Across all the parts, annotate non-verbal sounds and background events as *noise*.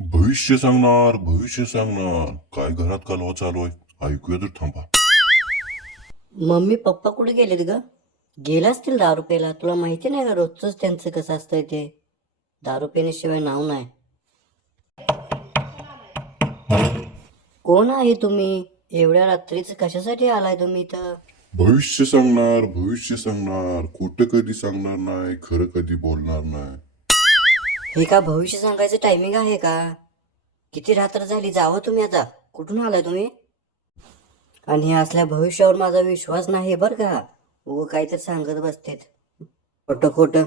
भविष्य सांगणार भविष्य सांगणार. काय घरात कालवा चालू आहे? ऐकूया तर थांबा. मम्मी पप्पा कुठे गेलेत ग? गेला असतील दारू प्यायला तुला माहिती नाही का रोजच त्यांचं कसं असतंय ते? दारू पिण्याशिवाय नाव नाही. कोण आहे तुम्ही? एवढ्या रात्रीच कशासाठी आलाय तुम्ही इथं? भविष्य सांगणार भविष्य सांगणार. खोटं कधी सांगणार नाही खरं कधी बोलणार नाही. हे का भविष्य सांगायचं टायमिंग आहे का? किती रात्र झाली? जावं तुम्ही आता. कुठून आलाय तुम्ही? आणि हे असल्या भविष्यावर माझा विश्वास नाही बर का? उगं काहीतरी सांगत बसतेत. खोटं खोटं.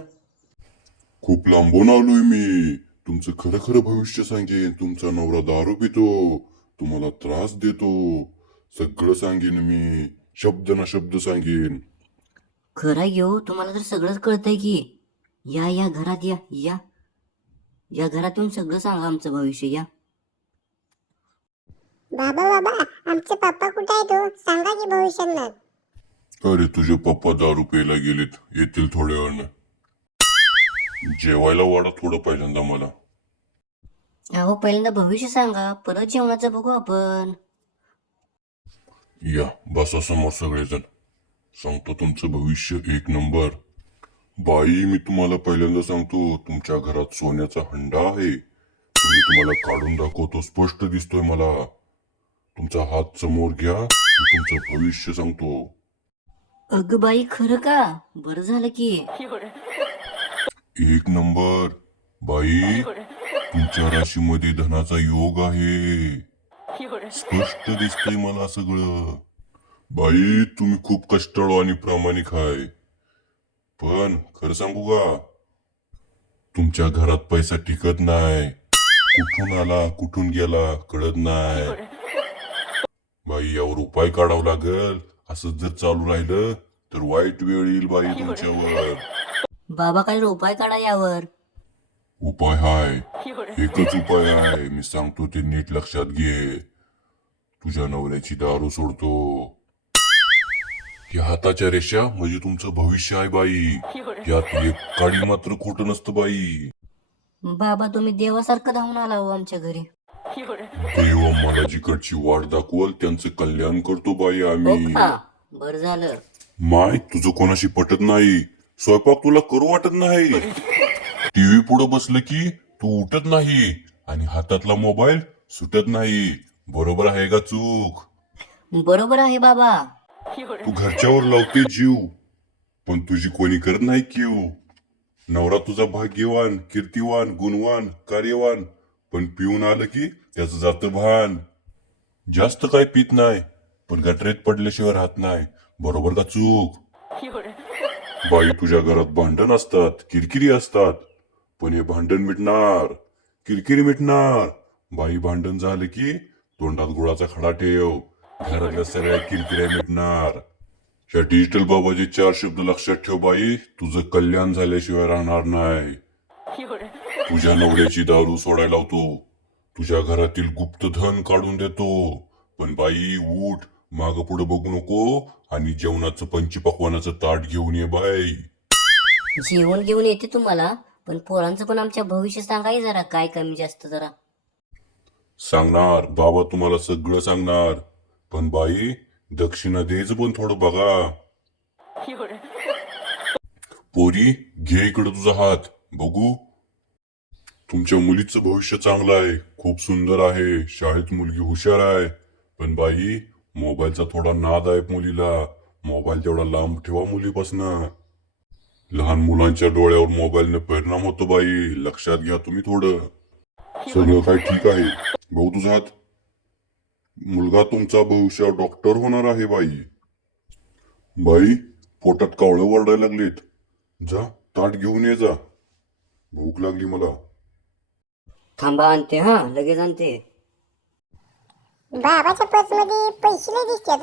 खूप लांबून आलोय मी. तुमचं खरं खरं भविष्य सांगेन. तुमचा नवरा दारू पितो. तुम्हाला त्रास देतो. सगळं सांगेन मी. शब्द ना शब्द सांगेन. खरं घेऊ तुम्हाला तर सगळंच कळतंय की. या या घरात या. या. या घरात येऊन सगळं सांगा आमचं भविष्य या. बाबा बाबा आमचे पप्पा कुठे आहेत हो? सांगा की भविष्यात अरे तुझे पप्पा दारू प्यायला गेलेत. येतील थोड्या वेळानं. जेवायला वाढा थोडं पहिल्यांदा मला. अहो पहिल्यांदा भविष्य सांगा. परत जेवणाचं बघू आपण. या बसा समोर सगळेजण. सांगतो तुमचं भविष्य एक नंबर. बाई मी तुम्हाला पहिल्यांदा सांगतो तुमच्या घरात सोन्याचा हंडा आहे. तुम्ही तुम्हाला काढून दाखवतो स्पष्ट दिसतोय मला. तुमचा हात समोर घ्या मी तुमचं भविष्य सांगतो. अगं बाई खरं का? बरं झालं की. एक नंबर. बाई तुमच्या राशीमध्ये धनाचा योग आहे. स्पष्ट दिसतंय मला सगळं. बाई तुम्ही खूप कष्टाळू आणि प्रामाणिक आहे. पण खरं सांगू का? तुमच्या घरात पैसा टिकत नाही. कुठून आला कुठून गेला कळत नाही. बाई यावर उपाय काढावा लागल. असं जर चालू राहिलं तर वाईट वेळ येईल बाई तुमच्यावर. बाबा काय उपाय काढा यावर. उपाय हाय. एकच उपाय आहे मी सांगतो ते नीट लक्षात घे. तुझ्या नवऱ्याची दारू सोडतो. या हाताच्या रेषा म्हणजे तुमचं भविष्य आहे बाई. यात एक काडी मात्र खोटं नसतं बाई. बाबा तुम्ही देवासारखं धावून आला हो आमच्या घरी. देव मला जिकडची वाट दाखवल त्यांचं कल्याण करतो बाई हो आम्ही का? बरं झालं. माय तुझं कोणाशी पटत नाही. स्वयंपाक तुला करू वाटत नाही. टीव्ही पुढे बसलं की तू उठत नाही आणि हातातला मोबाईल सुटत नाही. बरोबर आहे का चूक? बरोबर आहे बाबा. तू घरच्यावर लावते जीव पण तुझी कोणी करत नाही किव. नवरा तुझा भाग्यवान कीर्तिवान गुणवान कार्यवान पण पिऊन आलं की त्याचं जातं भान. जास्त काय पित नाही पण गटरेत पडल्याशिवाय राहत नाही. बरोबर का चूक? बाई तुझ्या घरात भांडण असतात किरकिरी असतात पण हे भांडण मिटणार किरकिरी मिटणार. बाई भांडण झालं की तोंडात गुळाचा खडा ठेव. घरातल्या सगळ्या किरकिऱ्या मिटणार. या डिजिटल बाबाचे चार शब्द लक्षात ठेव बाई तुझं कल्याण झाल्याशिवाय राहणार नाही. तुझ्या नवऱ्याची दारू सोडायला लावतो. तुझ्या घरातील गुप्तधन काढून देतो. पण बाई उठ माग पुढे बघू नको आणि जेवणाचं पंचपक्वानाचं ताट घेऊन ये बाई. जेवण घेऊन येते तुम्हाला पण पोरांचं पण आमच्या भविष्य सांगाय जरा काय कमी जास्त जरा. सांगणार बाबा तुम्हाला सगळं सांगणार. पण बाई दक्षिणा द्यायचं पण थोडं बघा. पोरी घे इकडं तुझा हात. बघू. तुमच्या मुलीचं भविष्य चांगलं आहे. खूप सुंदर आहे. शाळेत मुलगी हुशार आहे. पण बाई मोबाईलचा थोडा नाद आहे मुलीला. मोबाईल तेवढा लांब ठेवा मुलीपासनं. लहान मुलांच्या डोळ्यावर मोबाईलने परिणाम होतो बाई. लक्षात घ्या तुम्ही थोडं. सगळं काय ठीक आहे? भाऊ तुझा हात. मुलगा तुमचा भविष्य डॉक्टर होणार आहे बाई. बाई पोटात कावळं वरडायला लागलीत. जा ताट घेऊन ये जा. भूक लागली मला. थांबा आणते हा लगेच आणते. बाबाच्या पर्समध्ये पैसे लय दिसतात.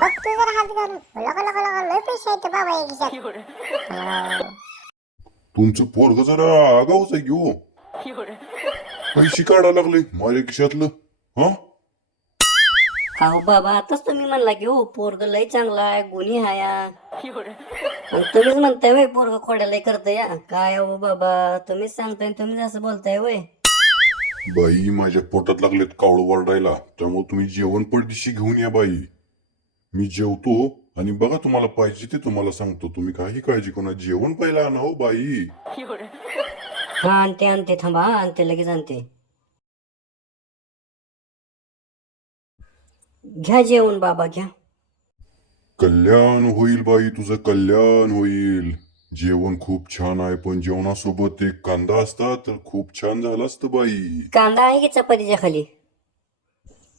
बघ तू जरा हात घालून. लगा लगा लगा लय पैसे आहेत बाबा या खिशात. हा. तुमचं पोरग जरा आगाऊच आहे घेऊ. पैसे काढा लागले माझ्या खिशातलं. हा? अहो बाबा आताच तुम्ही म्हणला की हो पोरग लय चांगला आहे गुन्हे हाया. तुम्हीच म्हणताय वय पोरग खोड्याला करताय. या काय हो बाबा तुम्हीच सांगताय तुम्हीच असं बोलताय वय बाई माझ्या पोटात लागलेत कावळ वरडायला. त्यामुळे तुम्ही जेवण पडदिशी घेऊन या बाई. मी जेवतो आणि बघा तुम्हाला पाहिजे ते तुम्हाला सांगतो. तुम्ही काही काळजी करू नका. जेवण पहिला आणा हो बाई. हा आणते आणते थांबा आणते लगेच आणते. घ्या जेवण बाबा घ्या. कल्याण होईल बाई तुझं कल्याण होईल. जेवण खूप छान आहे पण जेवणासोबत एक कांदा असता तर खूप छान झालं असतं बाई. कांदा आहे की चपातीच्या खाली?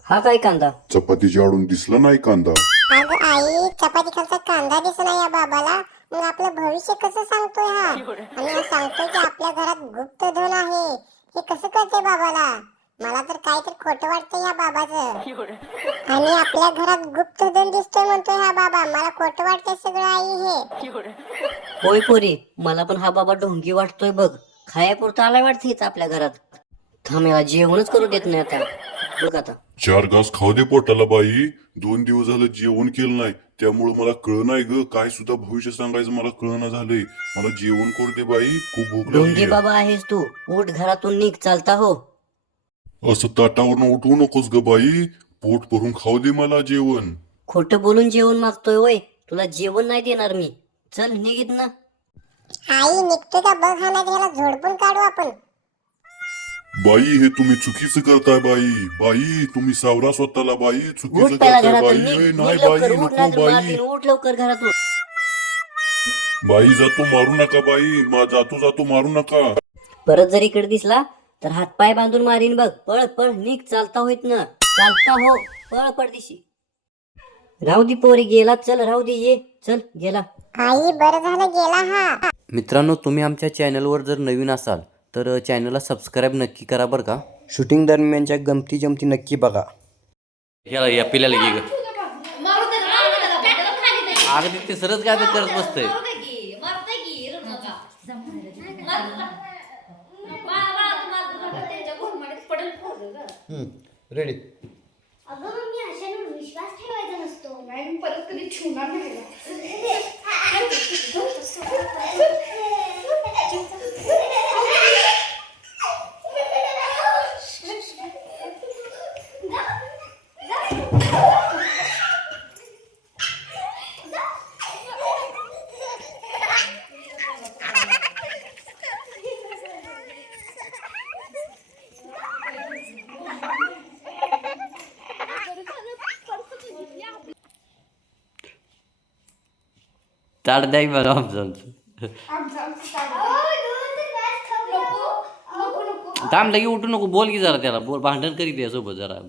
हा काय कांदा? चपाती जाडून दिसला नाही कांदा. अगं आई चपाती खालचा कांदा दिसला या बाबाला. मग आपलं भविष्य कसं सांगतोय हा? आणि हा सांगतोय की आपल्या घरात गुप्त धन आहे. हे कसं कळतंय बाबाला? मला तर काहीतरी खोटं वाटतंय या बाबाचं. आणि आपल्या घरात गुप्त धन दिसतोय म्हणतोय हा बाबा. मला खोटं वाटतंय सगळं आई हे. होय पोरी मला पण हा बाबा ढोंगी वाटतोय बघ. खायापुरता आलाय वाटतं इथं आपल्या घरात. थांब जेवणच करू देत नाही आता. बघ आता. चार घास खाऊ दे पोटाला बाई. दोन दिवस झालं जेवण केलं नाही. त्यामुळे मला कळ नाही ग. काय सुद्धा भविष्य सांगायचं मला कळना झालंय. मला जेवण करू दे बाई. खूप भूक ढोंगी बाबा आहेस तू. उठ घरातून निघ. चालता हो. असं ताटावरनं उठवू नकोस ग बाई. पोट भरून खाऊ दे मला जेवण. खोटं बोलून जेवण मागतोय वय. तुला जेवण नाही देणार मी. चल निघित ना. आई निघतोय का? बघ हा नाही झोडपून काढू आपण. बाई हे तुम्ही चुकीचं करताय बाई. बाई तुम्ही सावरा स्वतःला बाई. उठ चुकीचं पहिला करताय घरातून बाई. निघ. ए, निघ नाही लवकर बाई उठ नको बाई. मारतील. उठ लवकर घरातून. बाई जातो मारू नका बाई. मा जातो जातो मारू नका. परत जर इकडे दिसला तर हातपाय बांधून मारीन बघ. पळ पळ. निघ. चालता होईत ना. चालता हो. पळ पडदिशी राहू दे पोरी गेला. चल राहू दे ये. चल गेला. आई बरं झालं. गेला हा. मित्रांनो तुम्ही आमच्या चॅनलवर जर नवीन असाल तर चॅनलला सबस्क्राईब नक्की करा बरं का? शूटिंग दरम्यानच्या गमती जमती नक्की बघा. याला या पिल्याला घे ग. अगदी ते सरच काय करत बसतंय. रेडी अगं मम्मी अशांवर विश्वास ठेवायचा नसतो. नाही मी परत कधी ठेवणार नाही *laughs* *laughs* ताट द्या की बरं आमचं आमचं थांब लगे उठू नको बोल की जरा त्याला बोल भांडण करीत या सोबत जरा.